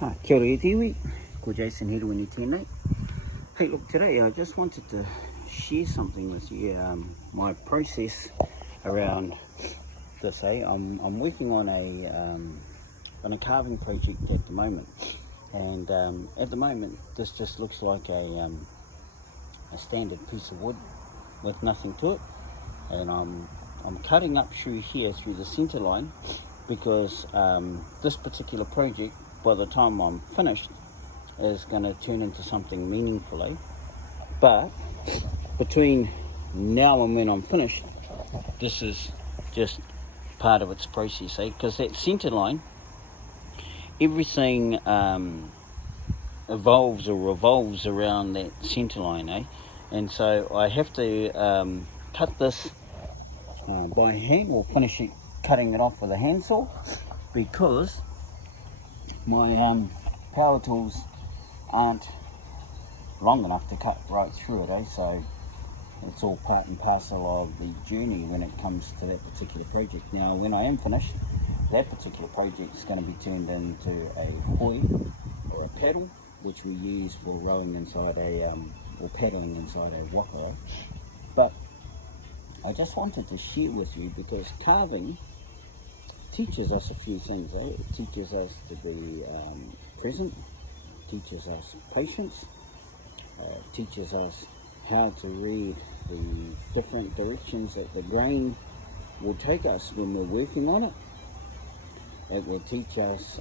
Kia ora e te iwi, ko Jayson Herewini tēnei. Hey, look, today I just wanted to share something with you, my process around this. I'm working on a carving project at the moment, and at the moment this just looks like a standard piece of wood with nothing to it, and I'm cutting up through here through the center line because this particular project, by the time I'm finished, is going to turn into something meaningful, But between now and when I'm finished, this is just part of its process, Because that center line, everything evolves or revolves around that center line, And so I have to cut this by hand, or finish it cutting it off with a handsaw, because my power tools aren't long enough to cut right through it, So it's all part and parcel of the journey when it comes to that particular project. Now, when I am finished, that particular project is going to be turned into a hoi, or a paddle, which we use for rowing inside or paddling inside a whakaaro. But I just wanted to share with you, because carving teaches us a few things, It teaches us to be present, teaches us patience, teaches us how to read the different directions that the grain will take us when we're working on it. It will teach us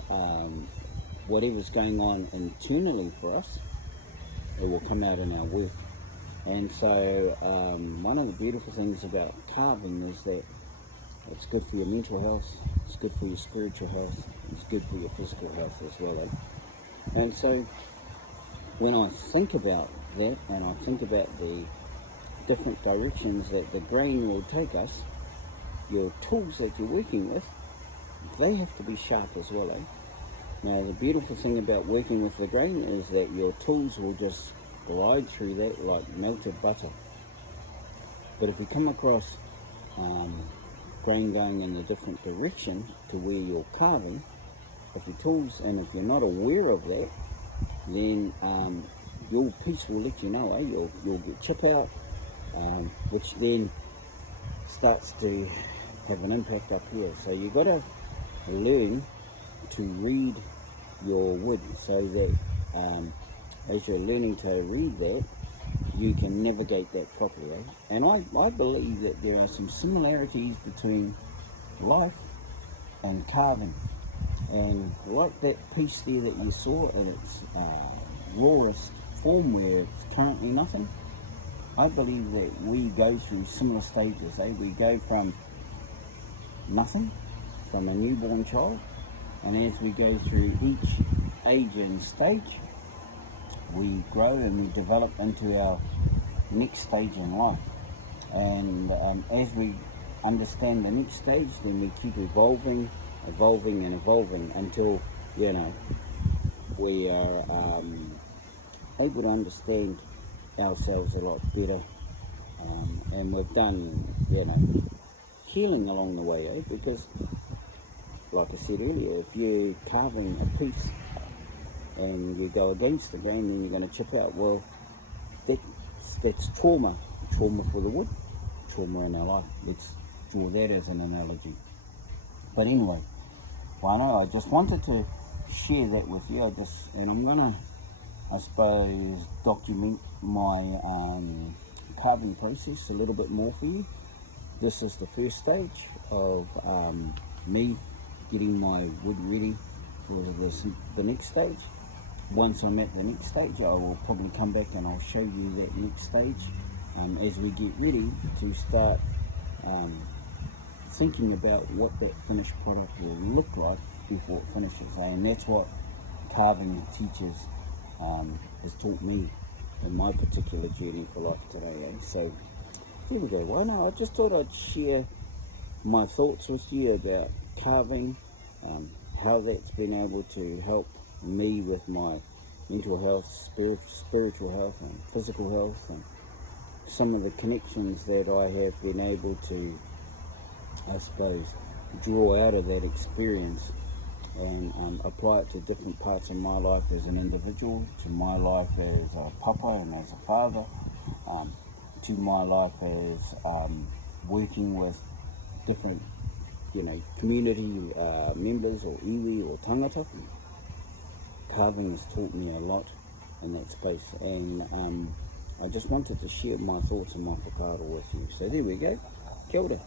whatever's going on internally for us, it will come out in our work. And so one of the beautiful things about carving is that it's good for your mental health, it's good for your spiritual health, it's good for your physical health as well, And so when I think about that, and I think about the different directions that the grain will take us, your tools that you're working with, they have to be sharp as well, Now, the beautiful thing about working with the grain is that your tools will just glide through that like melted butter. But if you come across grain going in a different direction to where you're carving, if your tools, and if you're not aware of that, then your piece will let you know, You'll get chip out, which then starts to have an impact up here. So you've got to learn to read your wood, so that as you're learning to read that, you can navigate that properly, And I believe that there are some similarities between life and carving. And like that piece there that you saw in its rawest form, where it's currently nothing, I believe that we go through similar stages, We go from nothing, from a newborn child, and as we go through each age and stage, we grow and we develop into our next stage in life. And as we understand the next stage, then we keep evolving and evolving until we are able to understand ourselves a lot better, and we've done healing along the way, Because like I said earlier, if you're carving a piece and you go against the grain, then you're going to chip out. Well, that's trauma for the wood, trauma in our life. Let's draw that as an analogy. But anyway, I just wanted to share that with you. And I'm going to, I suppose, document my carving process a little bit more for you. This is the first stage of me getting my wood ready for the next stage. Once I'm at the next stage, I will probably come back and I'll show you that next stage as we get ready to start thinking about what that finished product will look like before it finishes. And that's what carving teaches has taught me in my particular journey for life today. So here we go. I just thought I'd share my thoughts with you about carving, how that's been able to help me with my mental health, spiritual health and physical health, and some of the connections that I have been able to, I suppose, draw out of that experience, and apply it to different parts of my life as an individual, to my life as a papa and as a father, to my life as working with different, community members or iwi or tangata. Carving has taught me a lot in that space, and I just wanted to share my thoughts and my whakaaro with you. So there we go. Kia ora.